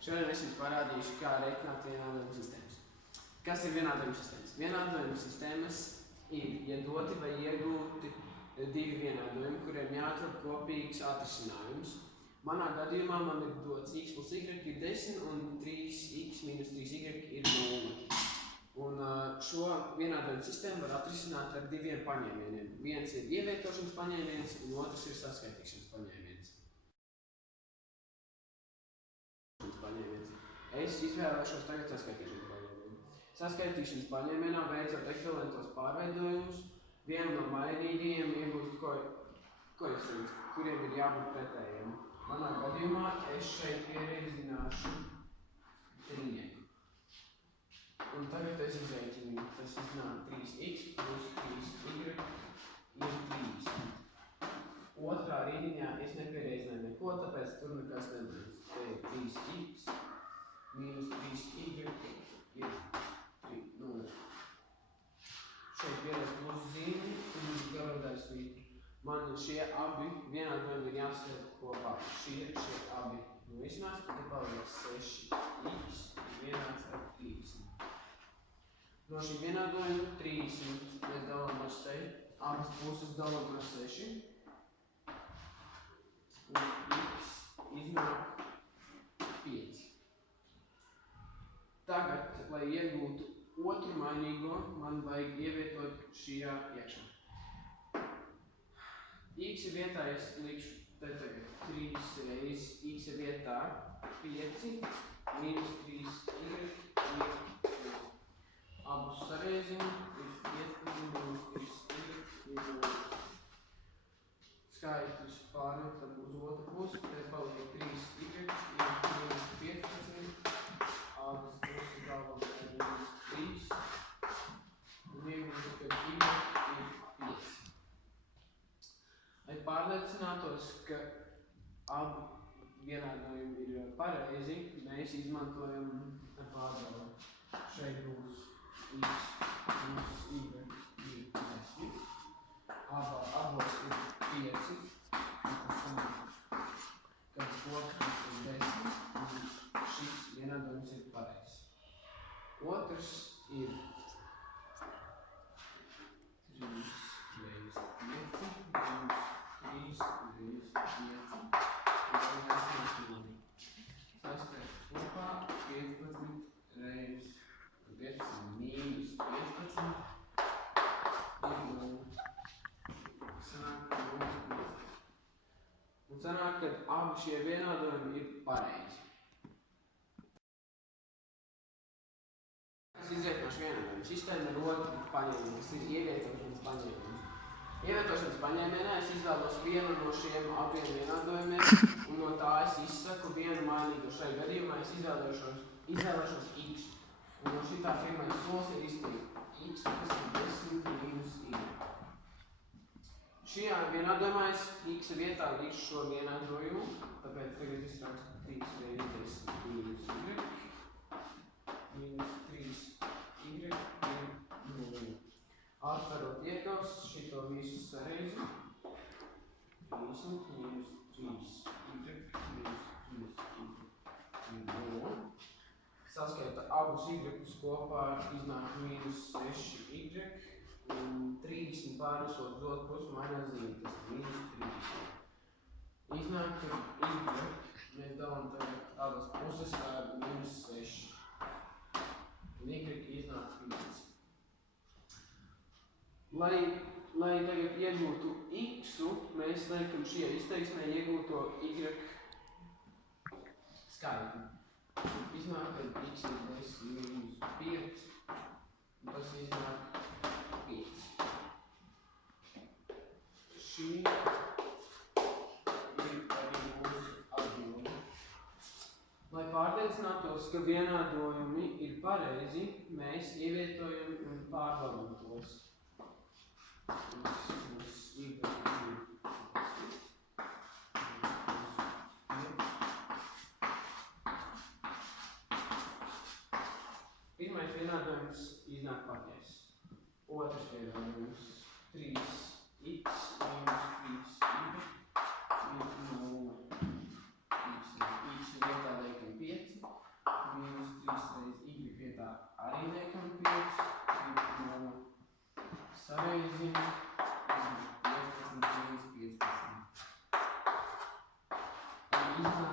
Šodien es jums parādīšu, kā reiķināt vienādojuma sistēmas. Kas ir vienādojuma sistēmas? Vienādojuma sistēmas ir, ja doti vai iegūti divi vienādojumi, kuriem jāatrod kopīgs atrisinājums. Manā gadījumā man ir dots x plus y ir 10 un 3x minus 3y ir 0. Un šo vienādojuma sistēmu var atrisināt ar diviem paņēmieniem. Viens ir ievietošanas paņēmiens un otrs ir saskaitīšanas paņēmiens. Es izvēlēšos tagad saskaitīšanas paņēmienu. Saskaitīšanas paņēmienā veicot ekvivalentos pārveidojumus, vienu no mainīgajiem iegūst koeficients, kuriem ir jābūt pretējiem. Manā gadījumā es šeit ierēzināšu 3. Un tagad es izrēķinu, tas iznāk 3x plus 3y ir 30. Otrā rindiņā es nepierēzināju neko, tāpēc tur nekas nebūs. Te ir 3x minus 3y ir 0. Šeit pierēs plus zīmi un galvenais svītri. Man šie abi vienādojumi ir jāsliek kopā. Šie abi iznās, tad paliek 6x vienāds ar 30. No šī vienādojuma 30 mēs dalām ar 6, abas puses dalām ar 6. Un x iznāk 5. Tagad, lai iegūtu otru mainīgo, man vajag ievietot šajā iekšā. X vietā es likšu te tagad 3 reizes x vietā 5 minus 3y ir 0. Abus sareizinu ir 15 minus 3y ir 0. Skaitļus pārmetam uz otru pusi, te paliek 3y ir minus 15. Abas puses galvam ir minus 3. Un iegūst, ka y ir 5. Lai pārliecinātos, ka abi vienādojumi ir pareizi, mēs izmantojam pārdalu. Šeit būs x plus y ir 10. Abos ir 5. Tas sanāk, kad kopums ir 10, un šis vienādojums ir pareizs. Otrs ir 3 reizes 5 minus 3 reizes 5. Un tas ir saskait kopā 15 reizes 15 mīnus 15 ir 0. Un sanāk, ka abi šie vienādojumi ir pareizi. Es izrietināšu vienādojumu. Sistēma ir otru paņēmienu, kas ir ievietošanas paņēmiens. Ievietošanas paņēmienā es izvēlos vienu no šiem abiem vienādojumiem, un no tā es izsaku vienu mainīgu. Šai gadījumā es izvēlēšos x. Un no šitā pirmais solis ir izteikt x, kas ir 10 minus y. Šajā vienādojumā es x vietā likšu šo vienādojumu, tāpēc tagad es rakstu 3 reizes 10 minus y. Minus 3y ir 0. Atverot iekavs, šito visu sareizi. 30 minus 3y minus 3y ir 0. Saskaita abus y kopā iznāk minus 6y. Un 30 pārnesot uz otru pusi mainās zīme, tas ir minus 30. Iznāk, ka y mēs dalām tagad abas puses ar minus 6. Un y iznāk 5. Lai tagad iegūtu x-u, mēs liekam šie izteiksmē iegūto y skaitli. Iznāk, ka x ir 10 minus 5, un tas iznāk 5. Šī ir arī mūsu atbilde. Lai pārliecinātos, ka vienādojumi ir pareizi, mēs ievietojam un pārbaudam tos. Mums y ir 5. Pirmais vienādojums iznāk paties. Otrs vienādojums 3x minus 3y ir 0. X vietā liekam 5. izvēle.